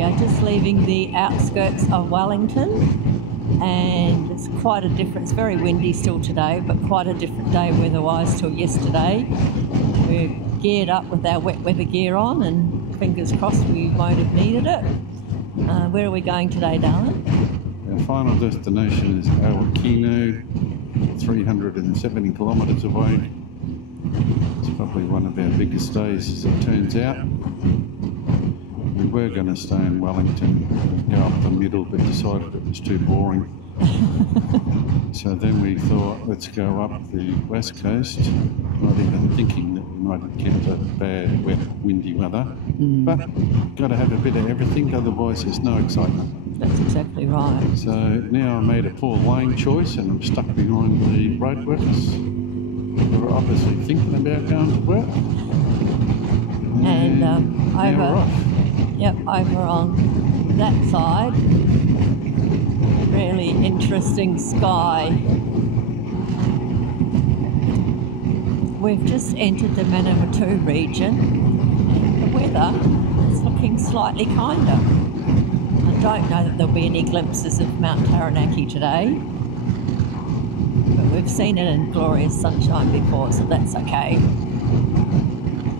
We are just leaving the outskirts of Wellington, and it's quite a different, it's very windy still today, but quite a different day weather-wise till yesterday. We're geared up with our wet weather gear on, and fingers crossed we won't have needed it. Where are we going today, darling? Our final destination is Awakino, 370 kilometres away. It's probably one of our biggest days, as it turns out. We were going to stay in Wellington and go up the middle, but decided it was too boring. So then we thought, let's go up the west coast, not even thinking that we might encounter bad, wet, windy weather. But got to have a bit of everything, otherwise there's no excitement. That's exactly right. So now I made a poor lane choice and I'm stuck behind the road workers. We're obviously thinking about going to work. And now we're off. Yep, over on that side, really interesting sky. We've just entered the Manawatu region, and the weather is looking slightly kinder. I don't know that there'll be any glimpses of Mount Taranaki today, but we've seen it in glorious sunshine before, so that's okay.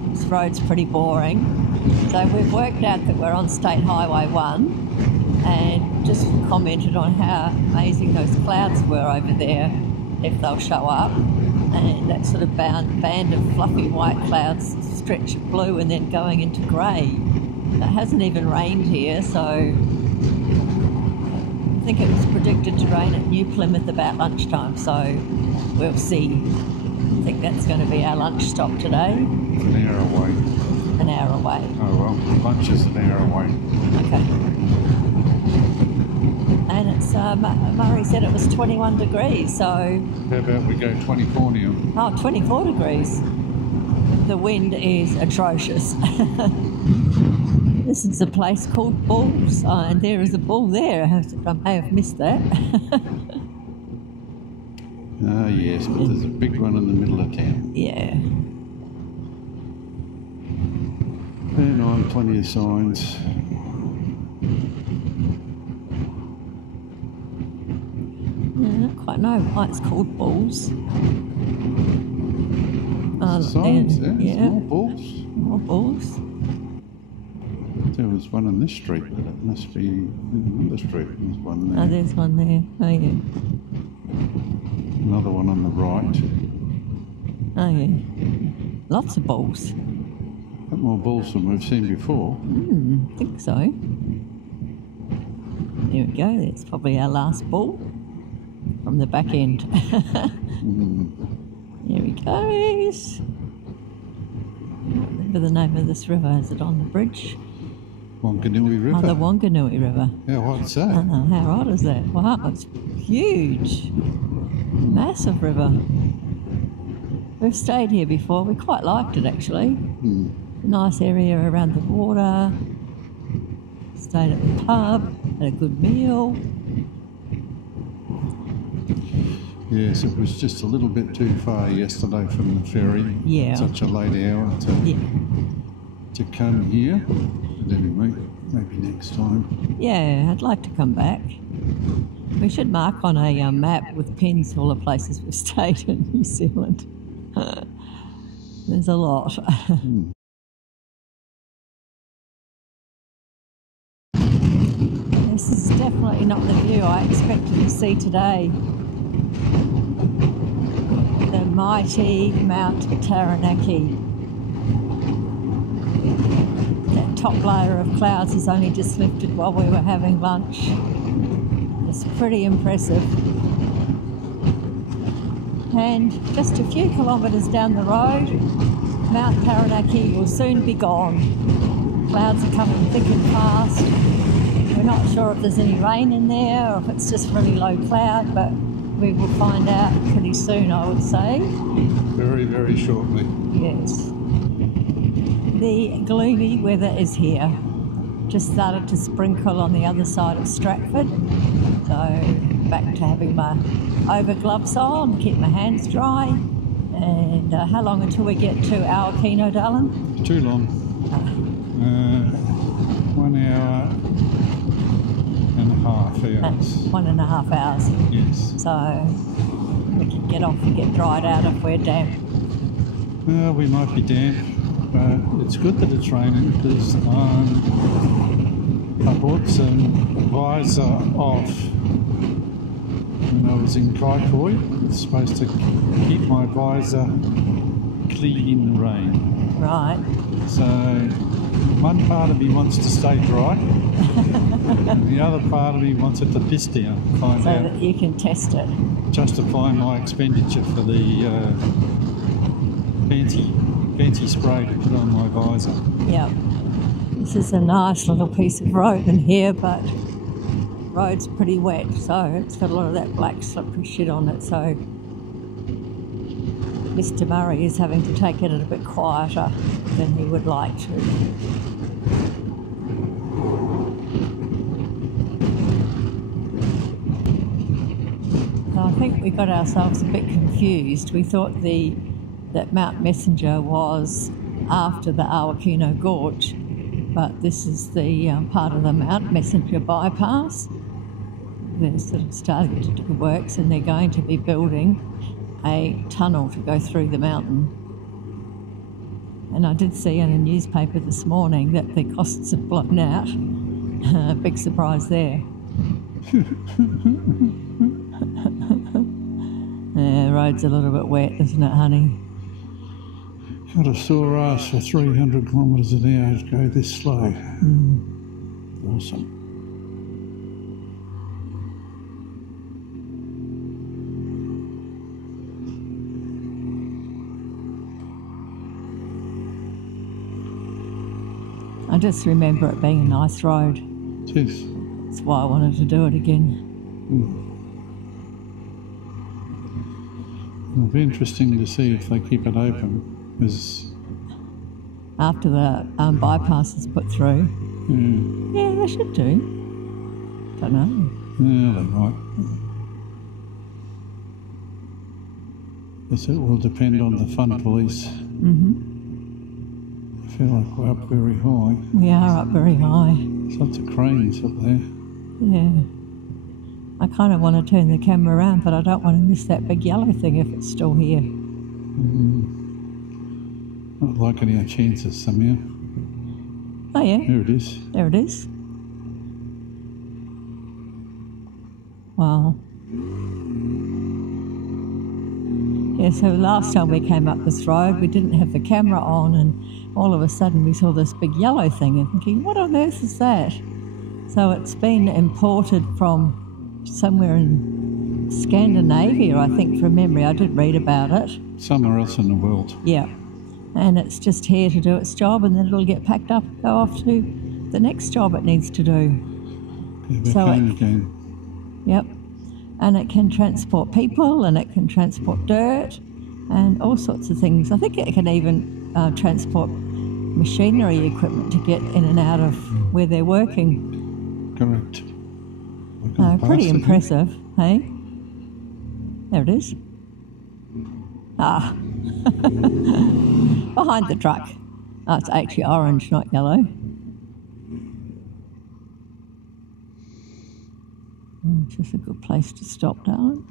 This road's pretty boring. So we've worked out that we're on State Highway 1 and just commented on how amazing those clouds were over there, if they'll show up. And that sort of band of fluffy white clouds stretch blue and then going into grey. It hasn't even rained here, so I think it was predicted to rain at New Plymouth about lunchtime, so we'll see. I think that's going to be our lunch stop today. It's an hour away. An hour away. Oh well, lunch is an hour away. Okay. And it's, Murray said it was 21 degrees, so... How about we go 24 now? Oh, 24 degrees. The wind is atrocious. This is a place called Bulls, and there is a bull there. I may have missed that. Ah, yes, but there's a big one in the middle of town. Yeah. And on plenty of signs. I don't quite know why it's called Bulls. Signs there, yeah. more bulls. More bulls. There was one on this street, but it must be another street. There's one there. Oh, there's one there. Oh, yeah. Another one on the right. Oh, yeah. Lots of bulls. Got more bulls than we've seen before. I think so. There we go. That's probably our last bull from the back end. Here he goes. I can't remember the name of this river. Is it on the bridge? Wanganui River. Oh, the Wanganui River. How odd's that? Oh, how odd is that? Wow, it's huge. Massive river. We've stayed here before. We quite liked it, actually. Nice area around the water. Stayed at the pub, had a good meal. Yes, it was just a little bit too far yesterday from the ferry. Yeah. Such a late hour to come here. But anyway, maybe next time. Yeah, I'd like to come back. We should mark on a map with pins all the places we've stayed in New Zealand. There's a lot. This is definitely not the view I expected to see today. The mighty Mount Taranaki. That top layer of clouds has only just lifted while we were having lunch. It's pretty impressive. And just a few kilometres down the road, Mount Taranaki will soon be gone. Clouds are coming thick and fast. We're not sure if there's any rain in there or if it's just really low cloud, but we will find out pretty soon, I would say. Very, very shortly. Yes. The gloomy weather is here. Just started to sprinkle on the other side of Stratford. So back to having my over gloves on, keep my hands dry. And how long until we get to Awakino, darling? Too long. 1 hour hours. 1.5 hours. Yes. So we can get off and get dried out if we're damp. Well, we might be damp, but it's good that it's raining because I bought some visor off when I was in Kaikoi. It's supposed to keep my visor clean in the rain. Right. So one part of me wants to stay dry and the other part of me wants it to piss down. Find So out, that you can test it. justify my expenditure for the fancy spray to put on my visor. Yeah. This is a nice little piece of road in here, but the road's pretty wet, so it's got a lot of that black slippery shit on it, so Mr. Murray is having to take it a bit quieter than he would like to. So I think we got ourselves a bit confused. We thought that Mount Messenger was after the Awakino Gorge, but this is the part of the Mount Messenger bypass. They're sort of starting to do works and they're going to be building a tunnel to go through the mountain. And I did see in a newspaper this morning that the costs have blown out. Big surprise there. Yeah, the road's a little bit wet, isn't it, honey? Got a sore ass for 300 kilometres an hour to go this slow. Awesome. I just remember it being a nice road. It is. That's why I wanted to do it again. It'll be interesting to see if they keep it open. After the bypass is put through. Yeah, they should do. Don't know. Yeah, they might. Yes, it will depend on the fun police. I feel like we're up very high. We are up very high. There's lots of cranes up there. Yeah. I kind of want to turn the camera around, but I don't want to miss that big yellow thing if it's still here. Not liking our chances somehow. Oh yeah. There it is. There it is. Wow. Yeah, so last time we came up this road, we didn't have the camera on, and all of a sudden we saw this big yellow thing and thinking, what on earth is that? So it's been imported from somewhere in Scandinavia, I think, from memory. I did read about it. Somewhere else in the world. Yeah. And it's just here to do its job, and then it'll get packed up and go off to the next job it needs to do. Yeah, back home again. Yep. And it can transport people, and it can transport dirt and all sorts of things. I think it can even transport machinery equipment to get in and out of where they're working. Correct. Pretty impressive, hey? There it is. Ah. Behind the truck. Oh, it's actually orange, not yellow. It's just a good place to stop, darling.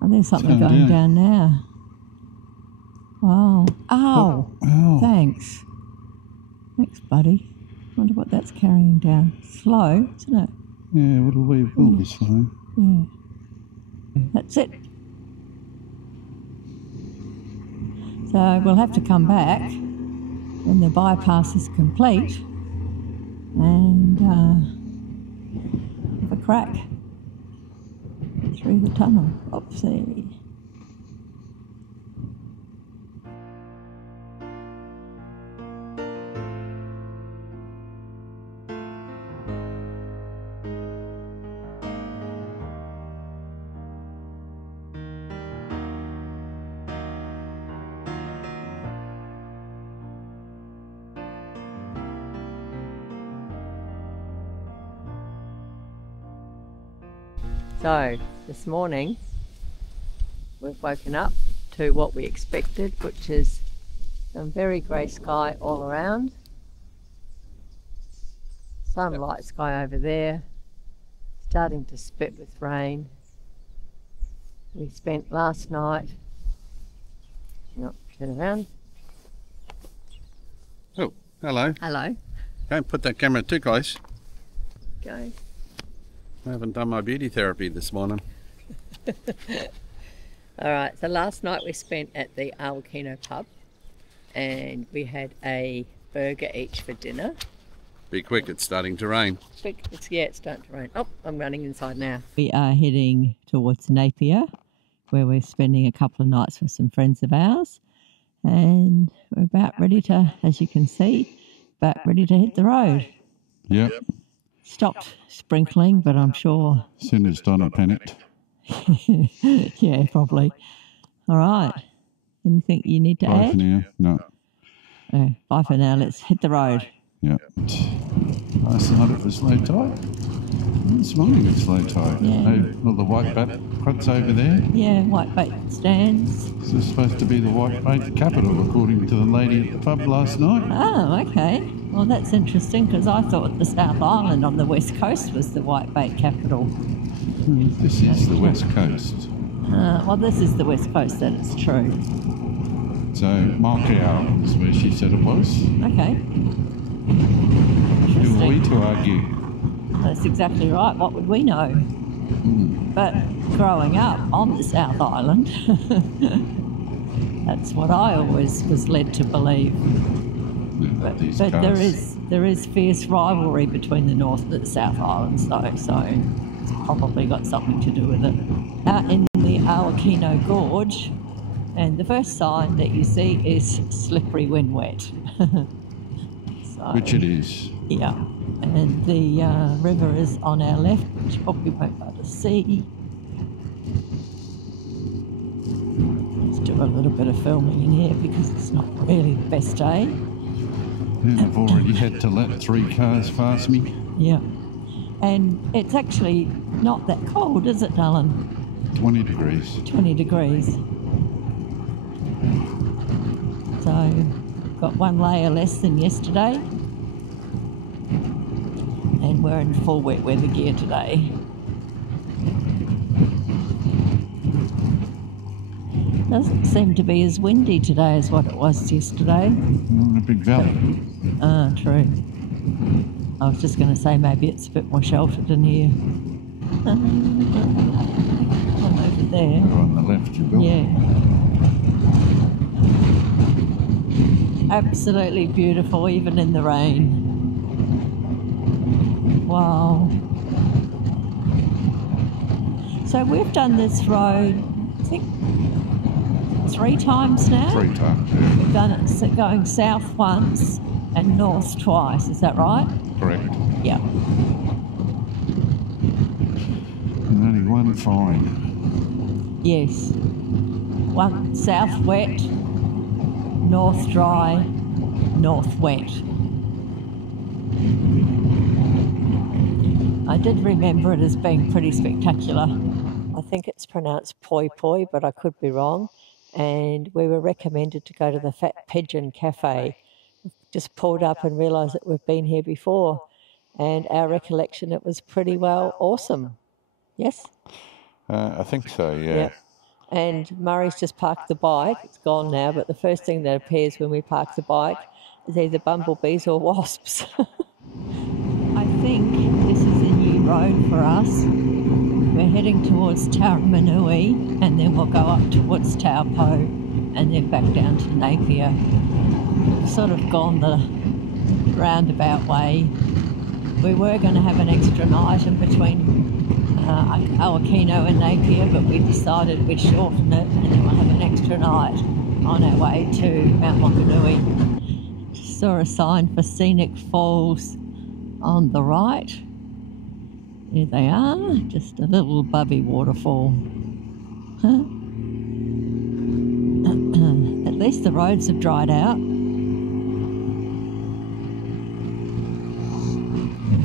Oh, there's something going down now. Wow. Ow. Ow. Thanks. Thanks, buddy. Wonder what that's carrying down. Slow, isn't it? Yeah, will be slow. Yeah. That's it. So we'll have to come back when the bypass is complete and have a crack through the tunnel. Oopsie. So, this morning we've woken up to what we expected, which is some very grey sky all around. Some light sky over there, starting to spit with rain. We spent last night, turn around. Oh, hello. Hello. Don't put that camera too close. Go. I haven't done my beauty therapy this morning. All right, so last night we spent at the Awakino pub and we had a burger each for dinner. Be quick, it's starting to rain. It's starting to rain. Oh, I'm running inside now. We are heading towards Napier, where we're spending a couple of nights with some friends of ours. And we're about ready to, as you can see, ready to hit the road. Yep. Stopped sprinkling, but I'm sure... As soon as Donna panicked. Yeah, probably. All right. Anything you need to Bye add? for now. No. Bye for now. Let's hit the road. Yep. Last night it was low tide. This morning it's low tide. Yeah. All the white butts over there. Yeah, white bait stands. This is supposed to be the white bait capital, according to the lady at the pub last night. Oh, okay. Well, that's interesting because I thought the South Island on the west coast was the white bait capital. This is the west coast. Well, this is the west coast, that is true. So, Markau is where she said it was. Okay. Who are we to argue? That's exactly right. What would we know? But growing up on the South Island, that's what I always was led to believe. But there is fierce rivalry between the North and the South Islands, though, so it's probably got something to do with it. Out in the Awakino Gorge, and the first sign that you see is slippery when wet. Which it is. Yeah, and the river is on our left, which you probably won't be able to see. Let's do a little bit of filming in here because it's not really the best day. And I've already had to let 3 cars pass me. Yeah, and it's actually not that cold, is it, Dylan? 20 degrees. 20 degrees. So, got 1 layer less than yesterday. And we're in full wet weather gear today. Doesn't seem to be as windy today as what it was yesterday. In a big valley. Ah, true. I was just going to say maybe it's a bit more sheltered in here. I'm over there. You're on the left, you will. Yeah. Absolutely beautiful, even in the rain. Wow. So we've done this road, I think, 3 times now. 3 times, yeah. We've done it going south once and north twice, is that right? Correct. Yeah. And only 1 fine. Yes. 1 south wet, north dry, north wet. I did remember it as being pretty spectacular. I think it's pronounced Poi Poi, but I could be wrong. And we were recommended to go to the Fat Pigeon Cafe. Just pulled up and realised that we've been here before. And our recollection, it was pretty well awesome. Yes? I think so, yeah. Yep. And Murray's just parked the bike. It's gone now, but the first thing that appears when we park the bike is either bumblebees or wasps. I think this is a new road for us. We're heading towards Taramanui and then we'll go up towards Taupo and then back down to Napier. We've sort of gone the roundabout way. We were going to have an extra night in between Awakino and Napier, but we decided we'd shorten it and then we'll have an extra night on our way to Mount Maunganui. Saw a sign for Scenic Falls on the right. Here they are, just a little bubby waterfall. At least the roads have dried out.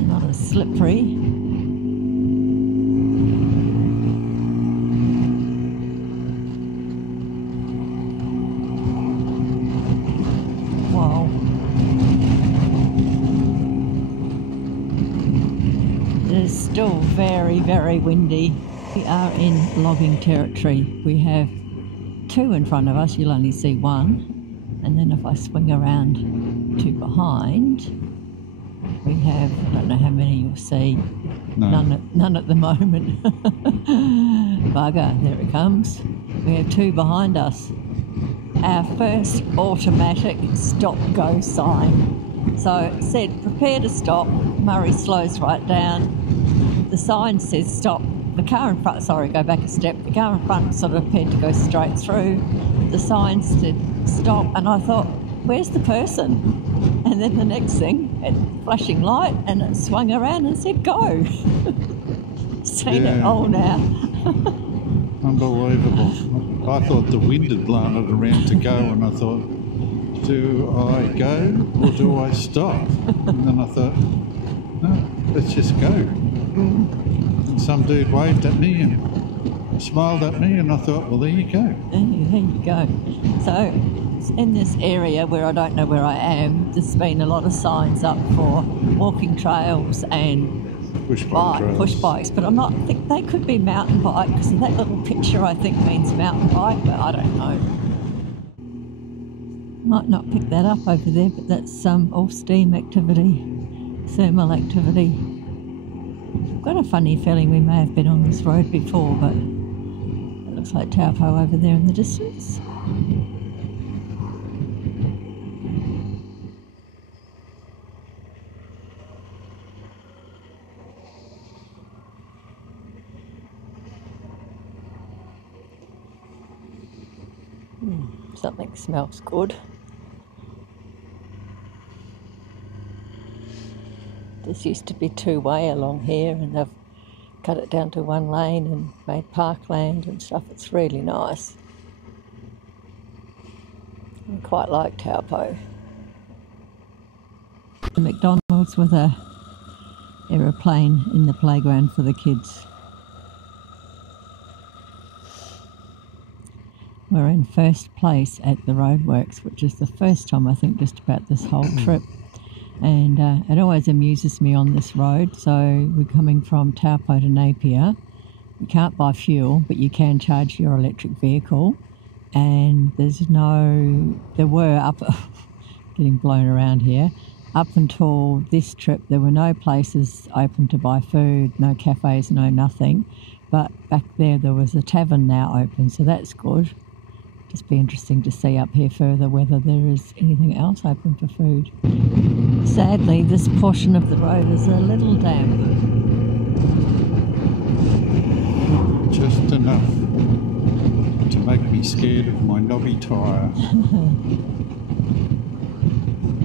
Not as slippery. Wow. It is still very, very windy. We are in logging territory. We have two in front of us, you'll only see one. And then if I swing around to behind, we have, I don't know how many you'll see. No. None at the moment. Bugger, there it comes. We have two behind us. Our first automatic stop-go sign. So it said, prepare to stop. Murray slows right down. The sign says stop. The car in front, sorry, go back a step. The car in front sort of appeared to go straight through. The sign said stop, and I thought, where's the person? And then the next thing, it flashing light, and it swung around and said go. Seen it all now. Unbelievable. I thought the wind had blown it around to go, and I thought, do I go or do I stop? And then I thought, no, let's just go. And some dude waved at me and smiled at me, and I thought, well, there you go. There you go. So in this area where I don't know where I am, there's been a lot of signs up for walking trails and push bikes, but I think they could be mountain bike, because that little picture I think means mountain bike, but I don't know. Might not pick that up over there, but that's all steam activity, thermal activity. I've got a funny feeling we may have been on this road before, but it looks like Taupo over there in the distance. Something smells good. This used to be two-way along here, and they've cut it down to one lane and made parkland and stuff. It's really nice. I quite like Taupo. The McDonald's with a aeroplane in the playground for the kids. We're in first place at the roadworks, which is the first time I think just about this whole trip. And it always amuses me on this road. So we're coming from Taupo to Napier. You can't buy fuel, but you can charge your electric vehicle. And there were up, getting blown around here, up until this trip, there were no places open to buy food, no cafes, no nothing. But back there was a tavern now open, so that's good. Just be interesting to see up here further whether there is anything else open for food. Sadly, this portion of the road is a little damp. Just enough to make me scared of my knobby tyre.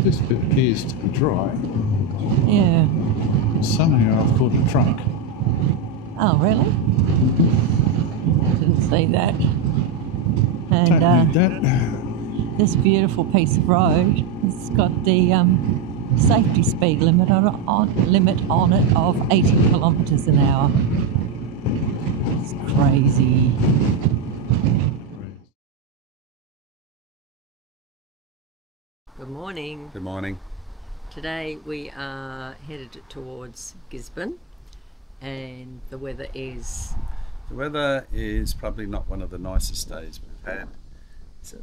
This bit appears to be dry. Yeah. Somehow I've caught a truck. Oh, really? Didn't see that. Don't need that. This beautiful piece of road, it's got the safety speed limit on it of 80 kilometres an hour. It's crazy. Good morning. Good morning. Today we are headed towards Gisborne, and the weather is... The weather is probably not one of the nicest days we've had. It's a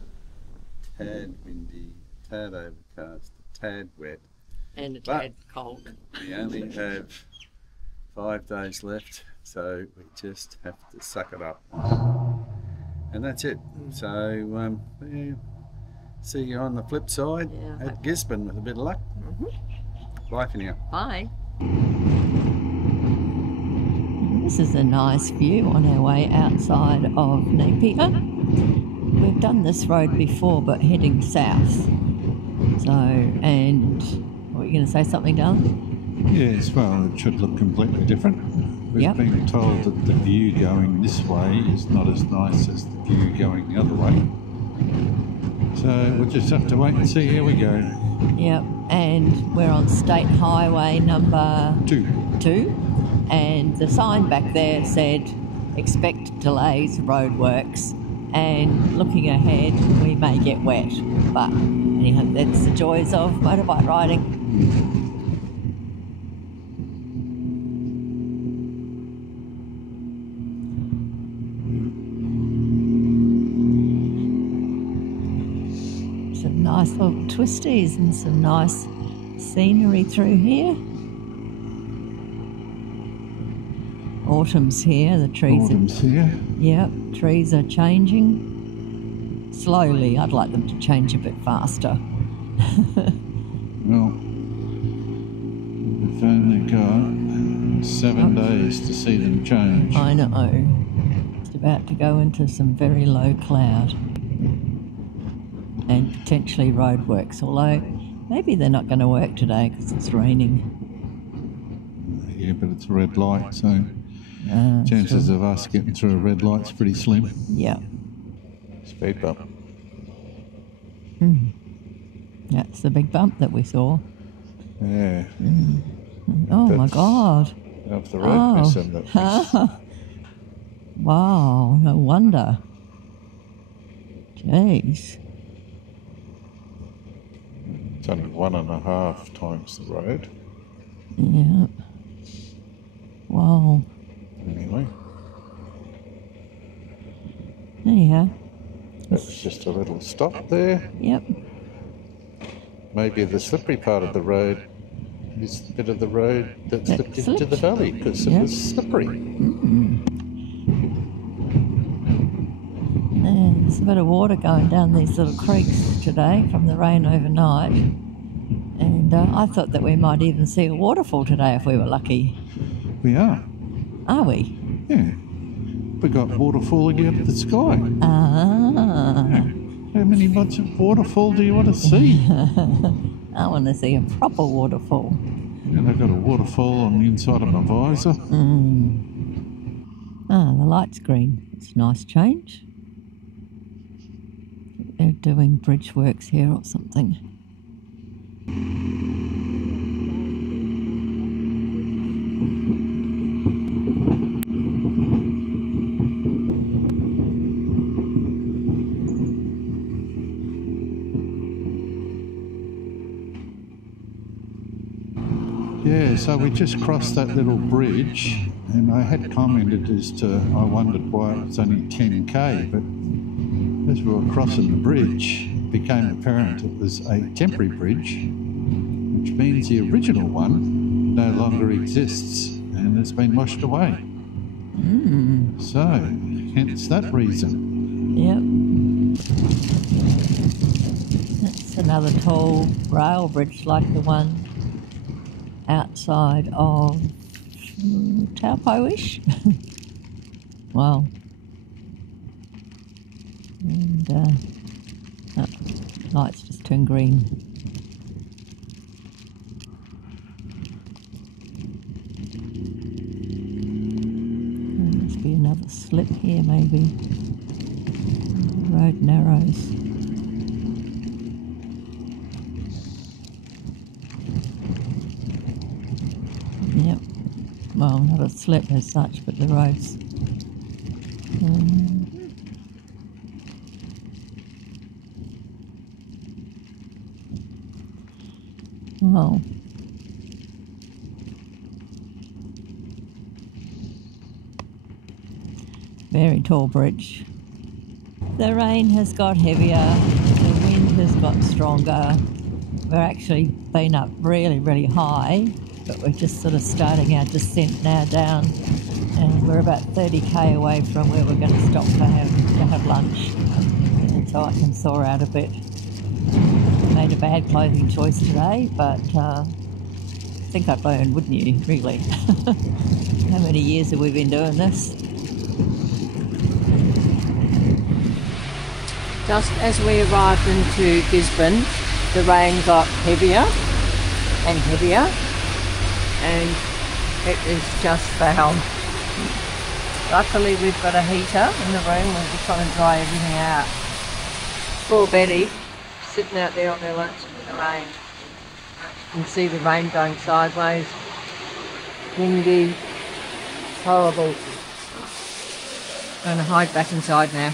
tad windy, tad overcast, a tad wet. And a tad cold. We only have 5 days left, so we just have to suck it up. And that's it. So, see you on the flip side at Gisborne with a bit of luck. Bye for now. Bye. This is a nice view on our way outside of Napier. We've done this road before, but heading south. So, and what, you going to say something, Darren? Yes, well, it should look completely different. We've been told that the view going this way is not as nice as the view going the other way. So we'll just have to wait and see how we go. Yep, and we're on State Highway number 2. And the sign back there said, expect delays, roadworks, and looking ahead, we may get wet. But anyhow, that's the joys of motorbike riding. twisties and some nice scenery through here. Autumn's here, the trees Autumn's here. Yep, trees are changing slowly. I'd like them to change a bit faster. Well, we've only got 7 days to see them change. I know. It's about to go into some very low cloud and potentially roadworks, although maybe they're not going to work today because it's raining. Yeah, but it's a red light, so chances of us getting through a red light's pretty slim. Yeah. Speed bump. That's the big bump that we saw. Yeah. Oh my God. Of the redness in it. Wow, no wonder. Jeez. It's only 1.5 times the road. Yeah. Wow. Anyway. Anyhow. That was just a little stop there. Yep. Maybe the slippery part of the road is the bit of the road that slipped into the valley because it was slippery. There's a bit of water going down these little creeks today from the rain overnight. And I thought that we might even see a waterfall today if we were lucky. We are. Are we? Yeah. We got water falling out of the sky. How many months of waterfall do you want to see? I want to see a proper waterfall. And I've got a waterfall on the inside of my visor. The light's green. It's a nice change. They're doing bridge works here or something. Yeah, so we just crossed that little bridge, and I had commented as to I wondered why it was only 10k, but as we were crossing the bridge, it became apparent it was a temporary bridge, which means the original one no longer exists and has been washed away. So, hence that reason. Yep. That's another tall rail bridge like the one outside of Taupo-ish. Wow. And lights just turned green. There must be another slip here maybe. The road narrows. Yep. Well, not a slip as such, but the roads. Wow. Very tall bridge. The rain has got heavier, the wind has got stronger. We're actually been up really, really high, but we're just sort of starting our descent now down, and we're about 30k away from where we're going to stop to have lunch, and so I can thaw out a bit. Made a bad clothing choice today, but I think I'd learn, wouldn't you, really? How many years have we been doing this? Just as we arrived into Gisborne, the rain got heavier and heavier, and it is just foul. Luckily we've got a heater in the room, we're just trying to dry everything out. Poor Betty, sitting out there on her lunch in the rain. You can see the rain going sideways, windy, horrible. I'm going to hide back inside now.